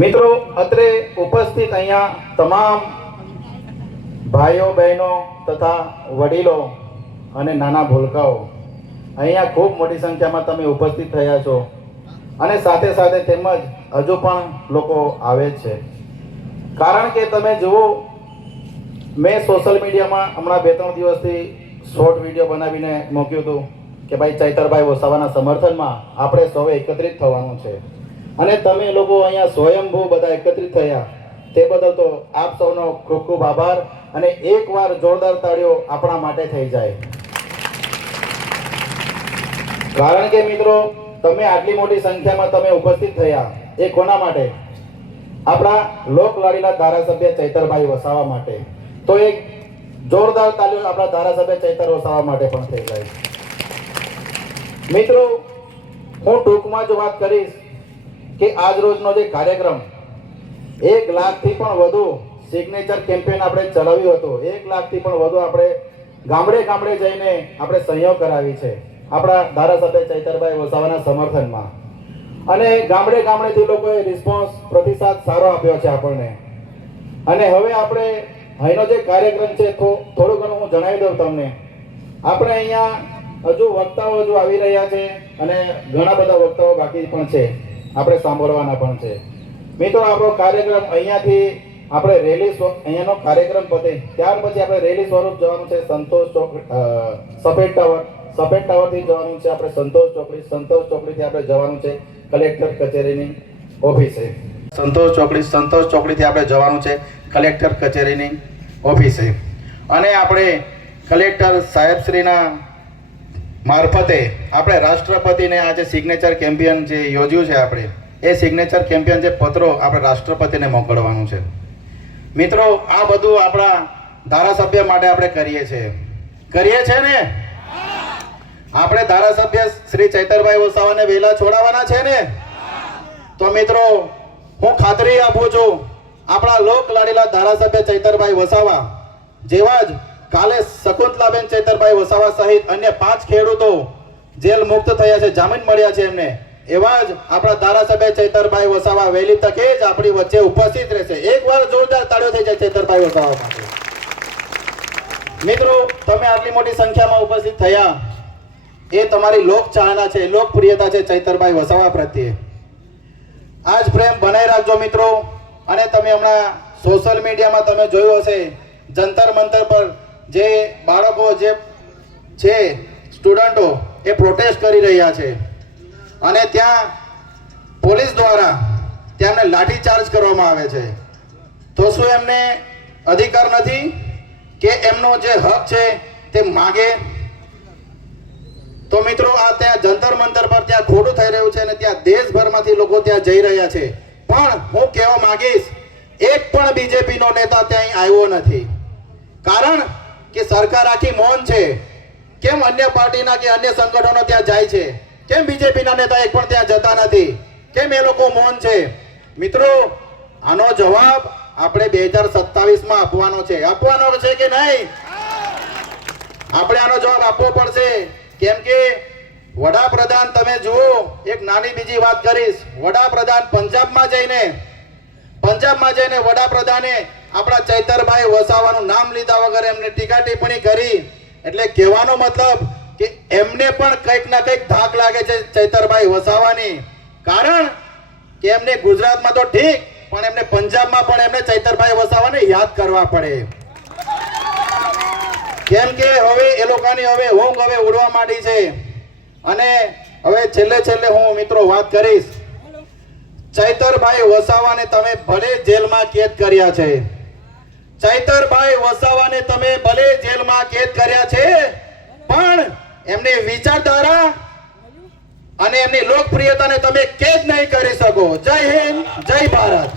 મિત્રો અત્રે ઉપસ્થિત અહીંયા તમામ ભાઈઓ બહેનો તથા વડીલો અને નાના ભૂલકાઓ અહીંયા ખૂબ મોટી સંખ્યામાં તમે ઉપસ્થિત થયા છો અને સાથે સાથે તેમજ હજુ પણ લોકો આવે છે. કારણ કે તમે જુઓ, મેં સોશિયલ મીડિયામાં હમણાં 2-3 દિવસથી શોર્ટ વિડીયો બનાવીને મૂક્યું હતું કે ભાઈ ચૈતરભાઈ વસાવાના સમર્થનમાં આપણે સૌએ એકત્રિત થવાનું છે અને તમે લોકો અહીંયા સ્વયંભૂ બધા એકત્રિત થયા તે બદલ તો આપ સૌનો ખૂબ ખૂબ આભાર અને એકવાર જોરદાર તાળીઓ આપણા માટે થઈ જાય. કારણ કે મિત્રો, તમે આટલી મોટી સંખ્યામાં તમે ઉપસ્થિત થયા એ કોના માટે? આપણા લોકલાડીલા ધારાસભ્ય ચૈતરભાઈ વસાવા માટે. તો એક જોરદાર તાળીઓ આપણા ધારાસભ્ય ચૈતર વસાવા માટે પણ થઈ જાય. મિત્રો, હું ટૂંકમાં જ વાત કરીશ કે આજ રોજનો જે કાર્યક્રમ 1 લાખથી પણ વધુ સિગ્નેચર કેમ્પેન આપણે ચલાવ્યું હતું. 1 લાખથી પણ વધુ આપણે ગામડે ગામડે જઈને આપણે સહયોગ કરાવી છે આપણા ધારાસભ્ય ચૈતરભાઈ વસાવાના સમર્થનમાં. અને ગામડે ગામડેથી લોકોએ રિસ્પોન્સ પ્રતિસાદ સારો આપ્યો છે આપણને. અને હવે આપણે અહીંનો જે કાર્યક્રમ છે થોડું ઘણું હું જણાવી દઉં તમને. આપણે અહીંયા હજુ વક્તાઓ હજુ આવી રહ્યા છે અને ઘણા બધા વક્તાઓ બાકી પણ છે, આપણે સાંભળવાના પણ છે. મિત્રો, આપણો કાર્યક્રમ અહીંયાથી આપણે રેલી અહીંયાનો કાર્યક્રમ પતે ત્યાર પછી આપણે રેલી સ્વરૂપ જવાનું છે સંતોષ ચોકડી, સફેદ ટાવરથી જવાનું છે આપણે સંતોષ ચોકડીથી આપણે જવાનું છે કલેક્ટર કચેરીની ઓફિસે. સંતોષ ચોકડીથી આપણે જવાનું છે કલેક્ટર કચેરીની ઓફિસે. અને આપણે કલેક્ટર સાહેબશ્રીના મારફતે આપણે રાષ્ટ્રપતિને આજે સિગ્નેચર કેમ્પેન જે યોજ્યું છે આપણે એ સિગ્નેચર કેમ્પેન જે પત્રો આપણે રાષ્ટ્રપતિને મોકલવાનું છે. મિત્રો, આ બધું આપણા ધારાસભ્ય માટે આપણે કરીએ છીએ ને? આપણે ધારાસભ્ય શ્રી ચૈતરભાઈ વસાવાને વહેલા છોડાવવાના છે ને? તો મિત્રો, હું ખાતરી આપું છું, આપણા લોક લાડીલા ધારાસભ્ય ચૈતરભાઈ વસાવા જેવા જ કાલે શકુંતલાબેન ચૈતરભાઈ વસાવા સહિત અન્ય 5 ખેડૂતો જેલ મુક્ત થયા છે, જામીન મળ્યા છે એમને, એવા જ આપણા ધારાસભ્ય ચૈતરભાઈ વસાવા વહેલી તકે જ આપણી વચ્ચે ઉપસ્થિત રહેશે. એકવાર જોરદાર તાળીઓ થઈ જાય ચૈતરભાઈ વસાવા માટે. મિત્રો, તમે આટલી મોટી સંખ્યામાં ઉપસ્થિત થયા એ તમારી લોકચાહના છે, લોકપ્રિયતા છે ચૈતરભાઈ વસાવા પ્રત્યે. આજ પ્રેમ બનાવી રાખજો મિત્રો. અને તમે હમણાં સોશિયલ મીડિયામાં તમે જોયું હશે, જંતર મંતર પર જે બાળકો જે છે સ્ટુડન્ટો એ પ્રોટેસ્ટ કરી રહ્યા છે અને ત્યાં પોલીસ દ્વારા તેમને લાઠીચાર્જ કરવામાં આવે છે. તો શું એમને અધિકાર નથી કે એમનો જે હક છે તે માગે? તો મિત્રો, આ ત્યાં જંતર મંતર પર ત્યાં ખોટું થઈ રહ્યું છે અને ત્યાં દેશભરમાંથી લોકો ત્યાં જઈ રહ્યા છે. પણ હું કહેવા માંગીશ, એક પણ બીજેપી નો નેતા ત્યાં આવ્યો નથી. કારણ કે સરકાર આખી મૌન છે. કેમ અન્ય પાર્ટીના કે અન્ય સંગઠનો ત્યાં જાય છે? કેમ બીજેપીના નેતા એક પણ ત્યાં જતા નથી? કેમ એ લોકો મૌન છે? મિત્રો, આનો જવાબ આપણે 2027માં આપવાનો છે કે નહીં? આપણે આનો જવાબ આપવો પડશે. કેમ કે વડાપ્રધાન, તમે જુઓ, એક નાની બીજી વાત કરીશ. વડાપ્રધાન પંજાબમાં જઈને વડાપ્રધાને આપણા ચૈતરભાઈ વસાવાનું નામ લીધા વગર એમને ટીકા ટિપ્પણી કરી. એટલે કહેવાનો મતલબ કે એમને પણ કંઈક ના કંઈક ધાક લાગે છે ચૈતરભાઈ વસાવાની. કારણ કે એમને ગુજરાતમાં તો ઠીક, પણ એમને પંજાબમાં પણ એમને ચૈતરભાઈ વસાવાને યાદ કરવા પડે. કેમ કે હવે એ લોકોની ઊંઘ ઉડવા માંડી છે. અને હવે છેલ્લે હું મિત્રો વાત કરીશ. ચૈતરભાઈ વસાવાને તમે ભલે જેલમાં કેદ કર્યા છે, પણ એમની વિચારધારા અને એમની લોકપ્રિયતાને તમે કેદ નહીં કરી શકો. જય હિન્દ, જય ભારત.